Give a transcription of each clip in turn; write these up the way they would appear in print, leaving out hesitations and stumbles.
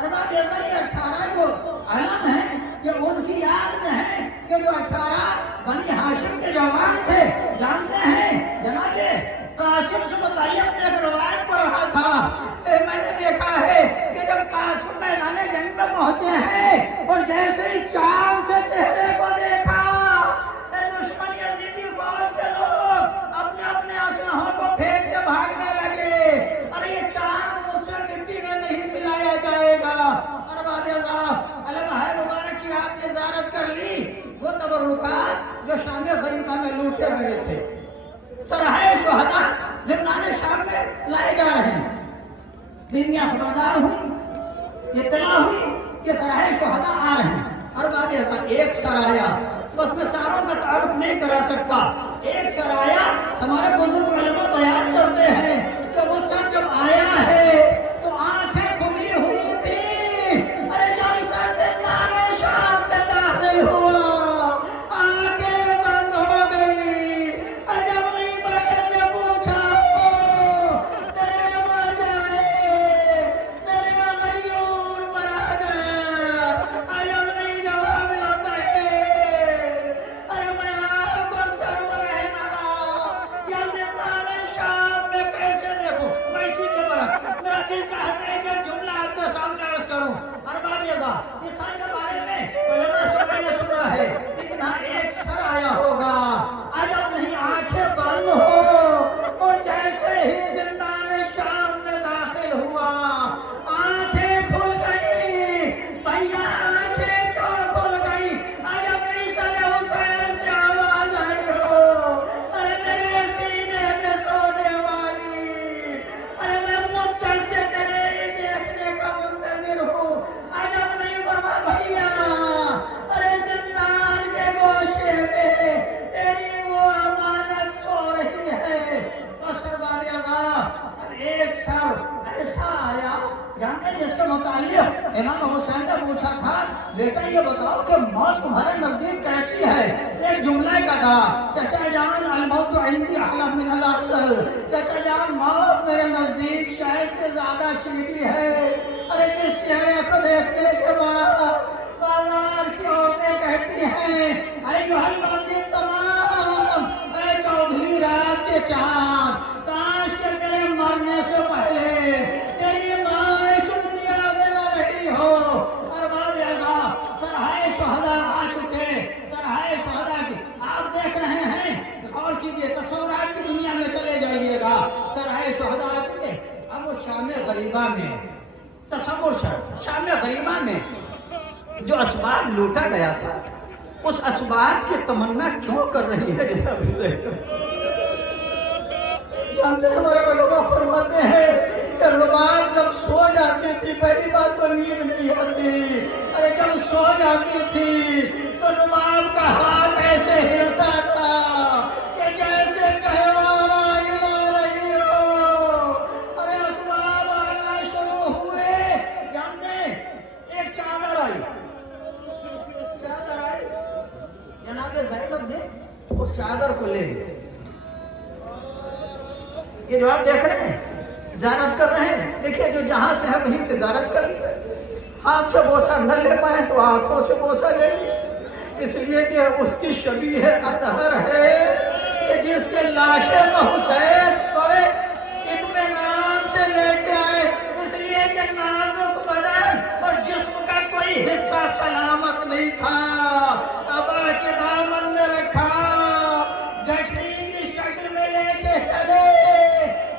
ارباب ایسا یہ 18 جو علم ہیں یہ ان کی یاد میں ہے کہ جو 18 بنی ہاشم کے جوان تھے. جانتے ہیں جناب قاسم سے متعلق میں ایک روایت پڑھ رہا تھا. میں نے دیکھا ہے کہ جب قاسم میدان جنگ میں پہنچے ہیں اور جیسے ہی چاند سے چہرے کو دیکھا دشمن یزیدی فوج کے لوگ اپنے اپنے اسلحوں کو پھینک کے بھاگنے لگے. ارے یہ چاند مجھ سے مٹی میں نہیں ملایا جائے گا. ارباب صاحب علم ہے مبارک کی آپ نے زیارت کر لی وہ تبرکات جو شام غریبہ میں لوٹے ہوئے تھے. سرائے شہداء زندان شام میں لائے جا رہے ہیں. دنیا خبردار ہوئی اطلاع ہوئی کہ سرائے شہداء آ رہے ہیں. ارباب صاحب ایک سرایہ بس میں ساروں کا تعارف نہیں کرا سکتا. ایک سرایہ ہمارے بزرگ علماء بیان کرتے ہیں کہ وہ سر جب آیا ہے تو آنکھیں کھلی ہوئی تھی. ارے جب سر زندان شام میں داخل ہوا آنکھیں بند ہو گئی. جب نہیں بھائی نے پوچھا تیرے مجاہد میرے غیور برادر جب نہیں جواب لاتا ہے. ارے میں آپ کو سربراہ یا زندان شام میں کیسے دیکھوں. میں اسی کے برعکس میرا دل چاہتا ہے کہ جملہ آپ کے سامنے عرض کروں. ارباب اس سر کے بارے میں علماء سے میں نے سنا ہے لیکن ہاں ایک سر آیا ہوگا عجب نہیں آنکھیں بند ہو اور جیسے ہی زندان شام میں داخل ہوا آنکھیں کھل گئی. بھیا آنکھیں کیوں کھل گئی؟ عجب نہیں سر حسین سے آواز آئی ہو ارے میرے سینے میں سونے والی. ارے میں مدت سے تیرے دیکھنے کا منتظر ہوں. عجب نہیں بابا بھیا ارے زندان کے گوشے میں تیری وہ امانت سو رہی ہے. ارباب صاحب اب ایک سر ایسا آیا جانتے جس کے متعلق امام حسین نے پوچھا تھا بیٹا یہ بتاؤ کہ موت تمہارے نزدیک کیسی ہے. ایک جملہ کا تھا چچا جان الموت عندی احلی من العسل. چچا جان موت میرے نزدیک شہد سے زیادہ شیریں ہے. ارے جس چہرے کو دیکھنے کے بعد بازار کی عورتیں کہتی ہیں ایھا البدر تمام اے چودھویں رات کے چاند کاش کہ تیرے مرنے سے پہلے تیری ماں اس دنیا میں نہ رہی ہو. ارباب صاحب سرائے شہداء آ چکے. سرائے شہداء کی آپ دیکھ رہے ہیں غور کیجئے تصورات کی دنیا میں چلے جائیے گا. سرائے شہداء آ چکے. اب وہ شام غریبہ میں تصور شام غریبہ میں جو اسباب لوٹا گیا تھا اس اسباب کی تمنا کیوں کر رہی ہے جناب زینب؟ جانتے ہیں ہمارے علماء فرماتے ہیں کہ رباب جب سو جاتی تھی پہلی بات تو نیند نہیں ہوتی. ارے جب سو جاتی تھی تو رباب کا ہاتھ ایسے ہلتا تھا کہ جیسے کہوارا ہلا رہی ہو. ارے اسباب آنا شروع ہوئے. جانتے ہیں ایک چادر آئی جناب زینب نے اس چادر کو لے لیا. یہ جو آپ دیکھ رہے ہیں زیارت کر رہے ہیں دیکھیے جو جہاں سے ہے وہیں سے زیارت کر لی. ہاتھ سے بوسہ نہ لے پائے تو آنکھوں سے بوسہ لے لی اس لیے کہ اس کی شبیہ اطہر ہے کہ جس کے لاشے کو حسین بڑے اطمینان سے لے کے آئے. اس لیے کہ نازک بدن اور جسم کا کوئی حصہ سلامت نہیں تھا. ابا کے دامن میں رکھا گٹھری کی شکل میں لے کے چلے.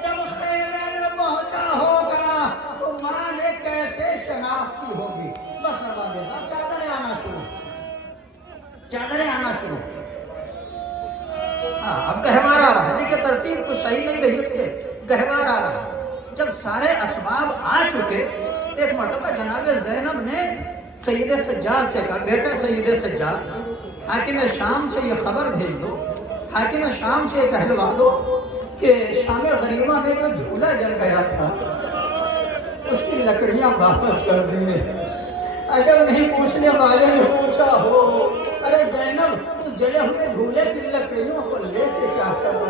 جب خیمے میں پہنچا ہوگا تو ماں نے کیسے شناخت کی ہوگی. بس ارباب صاحب چادریں آنا شروع. ہاں اب گہوار آ رہا ہے. دیکھیں ترتیب تو صحیح نہیں رہی کہ گہوار آ رہا ہے. جب سارے اسباب آ چکے ایک مرتبہ جناب زینب نے سید سجاد سے کہا بیٹا سید سجاد حاکم شام سے یہ خبر بھیج دو حاکم شام سے یہ کہلوا دو کہ شام غریبہ میں جو جھولا جل گیا تھا اس کی لکڑیاں واپس کر دیں. اگر نہیں پوچھنے والے نے پوچھا ہو ارے زینب اس جلے ہوئے جھولے کی لکڑیوں کو لے کے کیا کرنا.